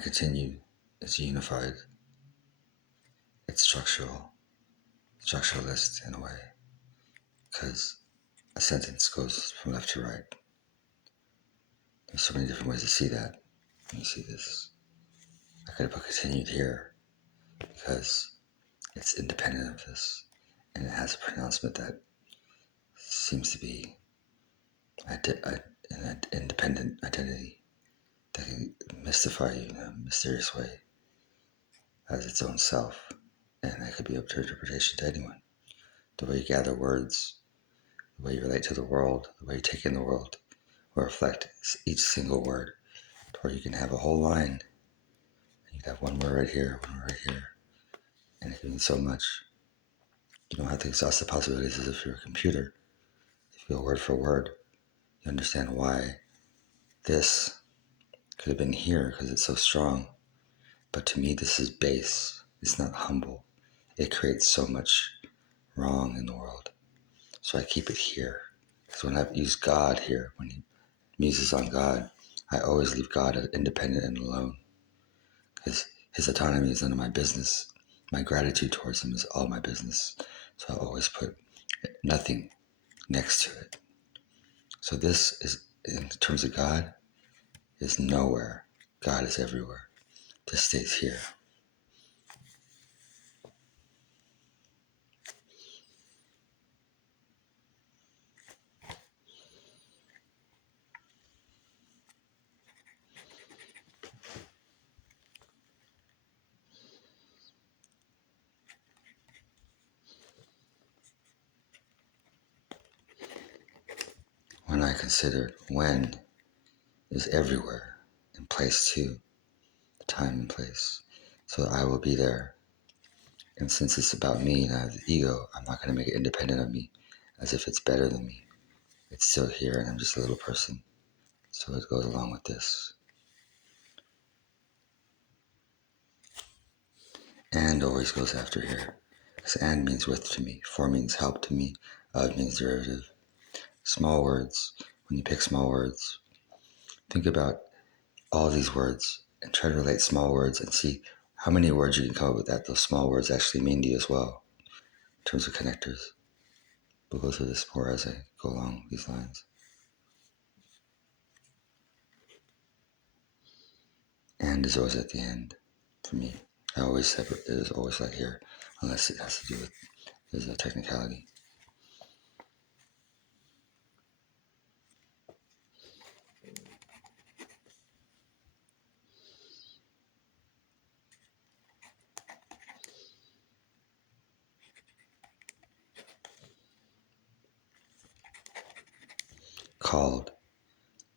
continue is unified. It's structuralist in a way, because a sentence goes from left to right. There's so many different ways to see that. You see this. I could have put continued here because it's independent of this, and it has a pronouncement that seems to be an independent identity that can mystify you in a mysterious way as its own self, and that could be up to interpretation to anyone. The way you gather words, the way you relate to the world, the way you take in the world, will reflect each single word, to where you can have a whole line, and you can have one word right here, one word right here, and it can mean so much. You don't have to exhaust the possibilities as if you're a computer. If you go word for word, you understand why this could have been here because it's so strong. But to me, this is base. It's not humble. It creates so much wrong in the world. So I keep it here. Because when I use God here, when he muses on God, I always leave God independent and alone. Because his autonomy is none of my business. My gratitude towards him is all my business. So I always put nothing next to it. So this is, in terms of God, is nowhere. God is everywhere. This stays here. When I consider when is everywhere and place too, time and place. So I will be there. And since it's about me and I have the ego, I'm not going to make it independent of me as if it's better than me. It's still here and I'm just a little person. So it goes along with this. And always goes after here. Because and means with to me. For means help to me. Of means derivative. Small words. When you pick small words, think about all these words and try to relate small words and see how many words you can come up with that those small words actually mean to you as well in terms of connectors. We'll go through this more as I go along these lines. And is always at the end for me. I always separate it is always like here, unless it has to do with there's a technicality. Called.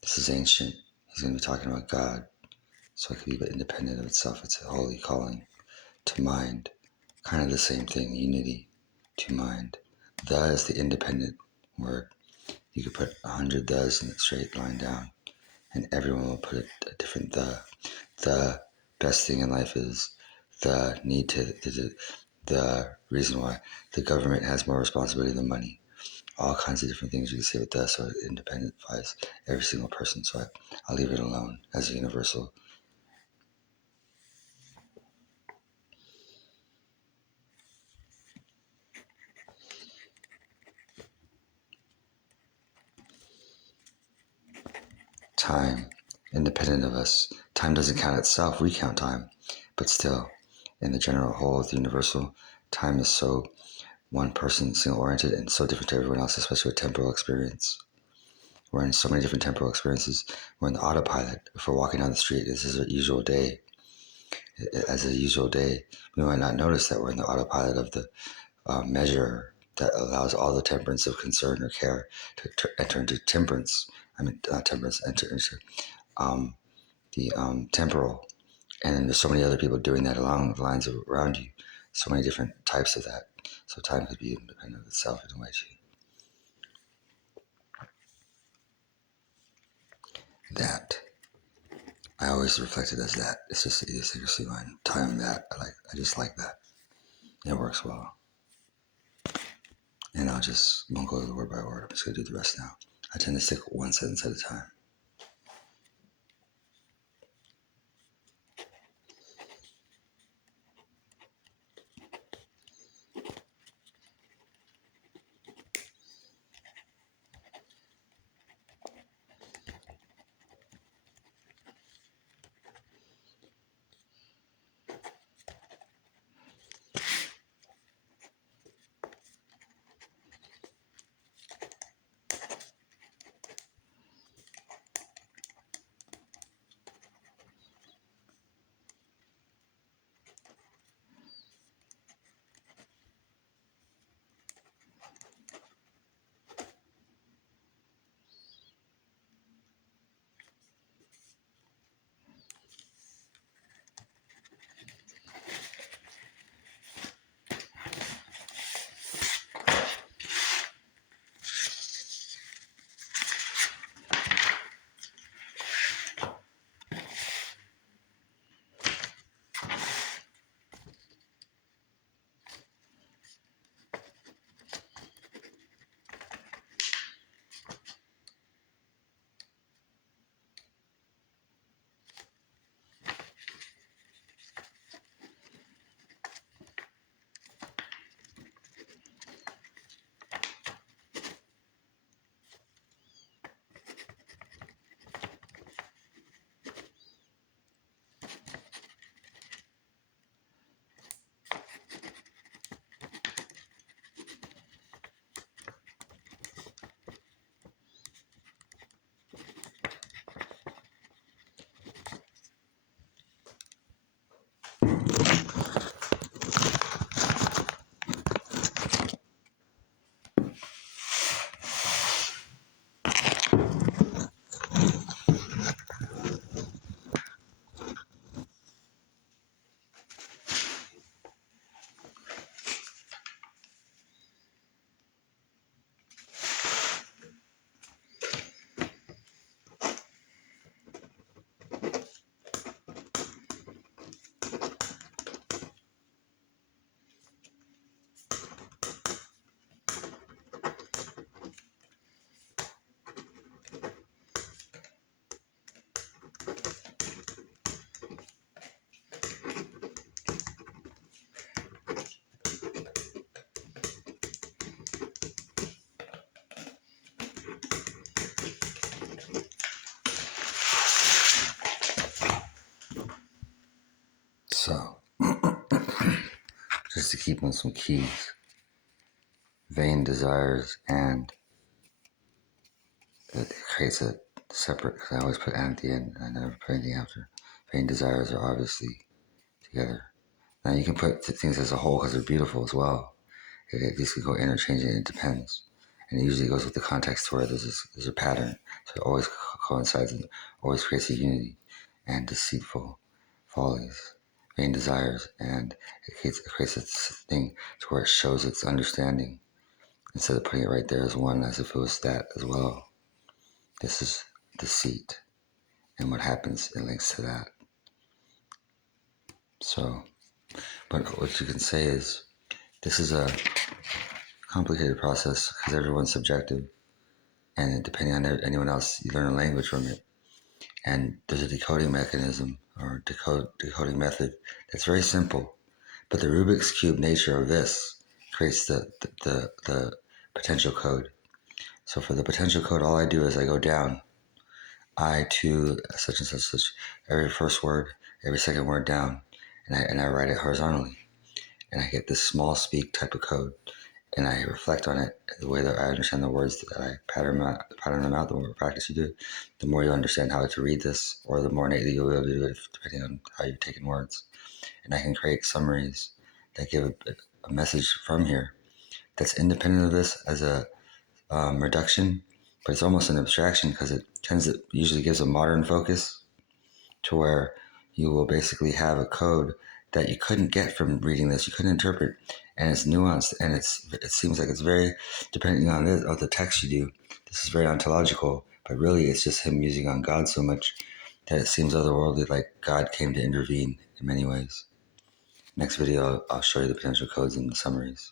This is ancient. He's going to be talking about God. So it can be but independent of itself. It's a holy calling. To mind. Kind of the same thing. Unity. To mind. The is the independent word. You could put 100 thes in a straight line down, and everyone will put a different the. The best thing in life is the need to, the reason why the government has more responsibility than money. All kinds of different things you can say with that, so it independentifies every single person. So I'll leave it alone as a universal. Time, independent of us. Time doesn't count itself, we count time. But still, in the general whole of the universal, time is so one person, single-oriented, and so different to everyone else, especially with temporal experience. We're in so many different temporal experiences. We're in the autopilot. If we're walking down the street, this is a usual day. As a usual day, we might not notice that we're in the autopilot of the measure that allows all the temperance of concern or care to enter into temperance. I mean, not temperance, enter into the temporal. And then there's so many other people doing that along the lines around you. So many different types of that. So time could be independent of itself in a way too. That I always reflect it as that. It's just the idiosyncrasy line. Time that I just like that. It works well. And won't go word by word. I'm just gonna do the rest now. I tend to stick one sentence at a time. to keep them some keys. Vain desires, and it creates a separate, because I always put and at the end, I never put anything after. Vain desires are obviously together. Now you can put things as a whole because they're beautiful as well. These can go interchanging, it depends. And it usually goes with the context where there's a pattern. So it always coincides and always creates a unity. And deceitful follies, vain desires, and it creates this thing to where it shows its understanding instead of putting it right there as one, as if it was that as well. This is deceit, and what happens, it links to that. So, but what you can say is, this is a complicated process because everyone's subjective, and depending on anyone else, you learn a language from it. And there's a decoding mechanism or decoding method that's very simple. But the Rubik's Cube nature of this creates the potential code. So for the potential code, all I do is I go down, I to such and such, every first word, every second word down, and I write it horizontally. And I get this small speak type of code, and I reflect on it the way that I understand the words that I pattern them out. The more practice you do, the more you understand how to read this, or the more innately you'll be able to do it, depending on how you're taking words. And I can create summaries that give a message from here that's independent of this as a reduction, but it's almost an abstraction because it usually gives a modern focus to where you will basically have a code that you couldn't get from reading this, you couldn't interpret, and it's nuanced, and it seems like it's very, depending on the text you do, this is very ontological, but really it's just him musing on God so much that it seems otherworldly, like God came to intervene in many ways. Next video, I'll show you the potential codes and the summaries.